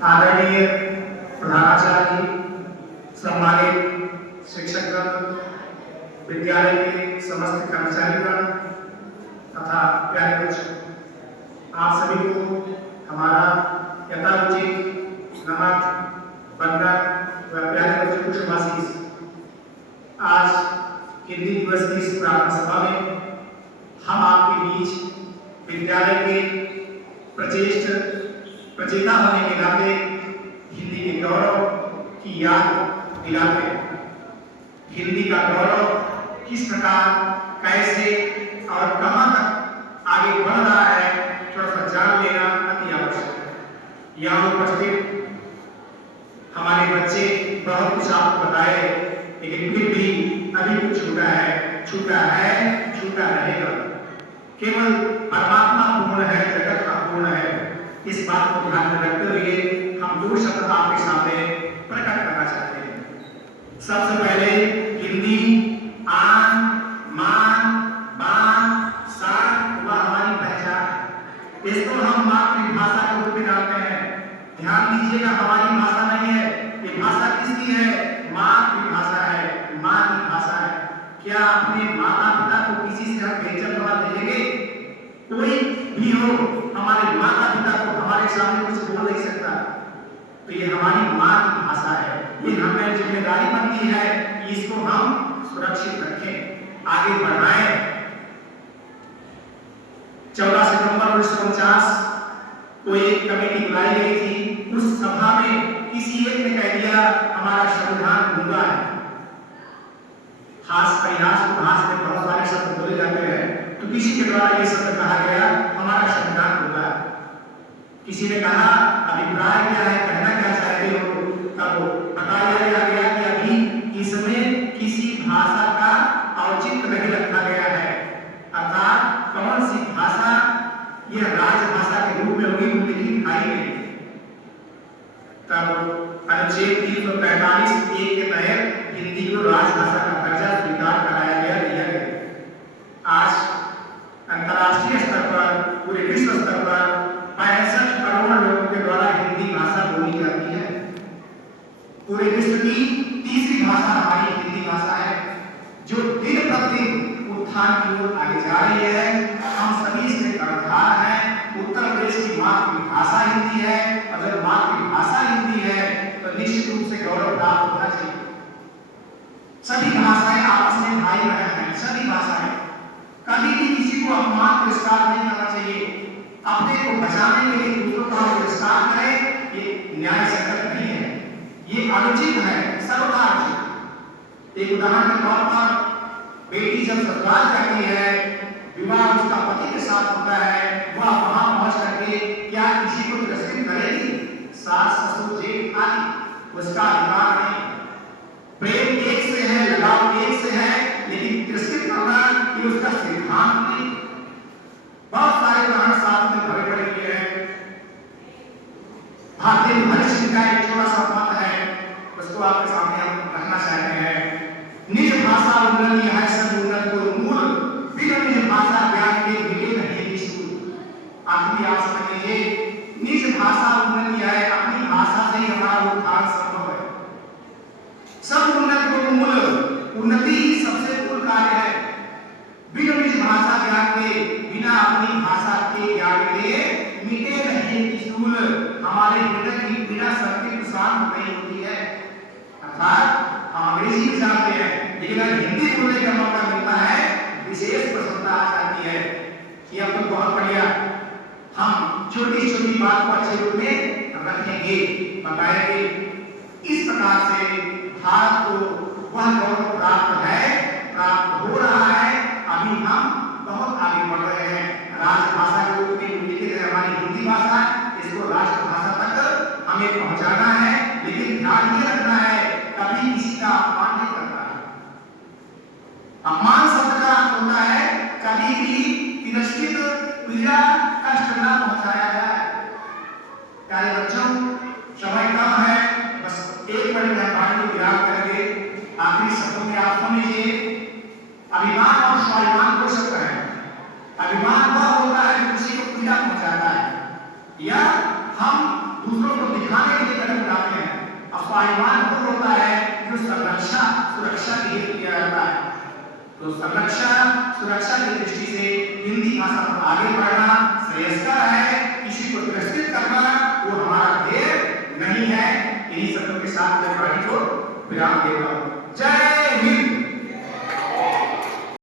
आदरणीय प्रधानाचार्य जी, सम्मानित शिक्षकगण, विद्यालय के समस्त कर्मचारीगण तथा प्यारे बच्चों, आप सभी को हमारा यथाउचित नमन, वंदन व प्यारे बच्चों को शुभाशीष। आज हिंदी दिवस की इस प्रार्थना सभा में हम आपके बीच विद्यालय के प्रचेता होने के नाते हिंदी के गौरव की याद दिलाते हैं। हिंदी का गौरव किस प्रकार, कैसे और कहां तक आगे बढ़ रहा है, थोड़ा सा जान लेना अति आवश्यक है। यहाँ उपस्थित हमारे बच्चे बहुत कुछ आपको बताए, लेकिन फिर भी अभी कुछ छूटा रहेगा। केवल परमात्मा पूर्ण है, जगत का पूर्ण है। इस बात को ध्यान में रखते हुए हम दो शब्द आपके सामने प्रकट करना चाहते हैं। सबसे पहले हिंदी आन, मान, बान, शान वह हमारी पहचान है। इसको हम मातृभाषा के रूप में जानते हैं। ध्यान दीजिएगा, हमारी भाषा नहीं है, ये भाषा किसकी है? मातृभाषा है, माँ की भाषा है। क्या अपने माता पिता को किसी से हम बेइज्जत देंगे? कोई भी हो, हमारे माता पिता को हमारे सामने कुछ बोल नहीं सकता। तो ये हमारी माँ की भाषा है। ये हमें जिम्मेदारी बनती है कि इसको हम सुरक्षित रखें, आगे बढ़ाएं। 14 सितंबर 1949 को एक कमेटी बुलाई गई थी। उस सभा में किसी एक ने कह दिया हमारा संविधान गूंगा है। हास परिहास उपहास में बहुत सारे शब्द बोले जाते हैं, तो किसी के द्वारा ये शब्द कहा गया हमारा संविधान गूंगा है। किसी ने कहा अभिप्राय क्या है, कहना क्या चाहते हो? तब बताया गया कि अभी इसमें किसी भाषा का औचित्य नहीं रखा गया है, अर्थात कौन सी भाषा यह राजभाषा के रूप में होगी, वो लिखी दिखाई गई। तब अनुच्छेद 345(1) के तहत हिंदी को राजभाषा का दर्जा स्वीकार कराया दिया गया। आज अंतर्राष्ट्रीय स्तर पर, पूरे विश्व स्तर पर 65 करोड़ लोगों के द्वारा हिंदी भाषा बोली जाती है। पूरे विश्व की तीसरी भाषा हमारी हिंदी भाषा है, जो दिन प्रतिदिन उत्थान की ओर आगे जा रही है। हम सभी इसमें कर्णधार हैं। उत्तर प्रदेश की मातृभाषा हिंदी है, और जब मातृभाषा हिंदी है तो निश्चित रूप से गौरव प्राप्त होना चाहिए। सभी भाषाएं आपस में भाई बहन हैं, सभी भाषाएं। कभी भी किसी को अपमान तिरस्कार नहीं करना चाहिए। अपने को बचाने के लिए दूसरों का तिरस्कार करें, ये न्याय संगत नहीं है, ये अनुचित है, सर्वथा अनुचित। एक उदाहरण के तौर पर, बेटी जब ससुराल जाती है, विवाह उसका पति के साथ होता है, वह वहां पहुंच करके क्या किसी को तिरस्कृत करेगी? सास ससुर जेठ आदि, उसका अधिकार नहीं। प्रेम एक से है, लगाव एक से है, लेकिन तिरस्कृत करना ये उसका सिद्धांत नहीं। बहुत सारे उदाहरण साथ में भरे पड़े हुए हैं। भारतीय भविष्य का एक छोटा सा मत है, उसको आपके सामने हम रखना चाहते हैं। निज भाषा उन्नति है सब उन्नत को मूल, बिन निज भाषा ज्ञान के मिले नहीं निष्ठुर। आखिरी आप समझिए, निज भाषा उन्नति है, अपनी भाषा से ही हमारा उत्थान संभव है। सब उन्नति को मूल, उन्नति सबसे मूल कार्य है। बिन निज भाषा ज्ञान के, बिना अपनी भाषा के ज्ञान के मिटे नहीं निष्ठुर। हमारे हृदय की बिना शक्ति शांत नहीं होती है। अर्थात हम अंग्रेजी में जानते हैं, लेकिन अगर हिंदी बोलने का मौका मिलता है, विशेष प्रसन्नता आ जाती है कि अब तो बहुत बढ़िया, हम छोटी छोटी बात को अच्छे रूप में रखेंगे, बताएंगे। इस प्रकार से भारत को वह गौरव प्राप्त है, प्राप्त हो रहा है। अभी हम बहुत आगे बढ़ रहे हैं। राजभाषा के रूप में उल्लेखित है हमारी हिंदी भाषा, इसको राष्ट्रभाषा तक हमें पहुंचाना है। लेकिन ध्यान ये रखना है, कभी किसी का अपमान नहीं करना है। अपमान शब्द का अर्थ होता है कभी भी तिरस्कृत, पीड़ा, कष्ट न पहुंचाया जाए। प्यारे बच्चों, समय कम है, बस एक मिनट में वाणी को विराम करेंगे। आखिरी शब्दों में आप सुन लीजिए। अभिमान और स्वाभिमान हो सकता है। अभिमान वह होता है जो किसी को पीड़ा पहुंचाता है, या हम दूसरों को दिखाने स्वाभिमान वो होता है जो संरक्षा सुरक्षा के लिए किया जाता है। तो संरक्षा सुरक्षा की दृष्टि से हिंदी भाषा को आगे बढ़ना श्रेयस्कर है। किसी को तिरस्कृत करना वो हमारा ध्येय नहीं है। इन्हीं शब्दों के साथ मैं वाणी को विराम देता हूँ। जय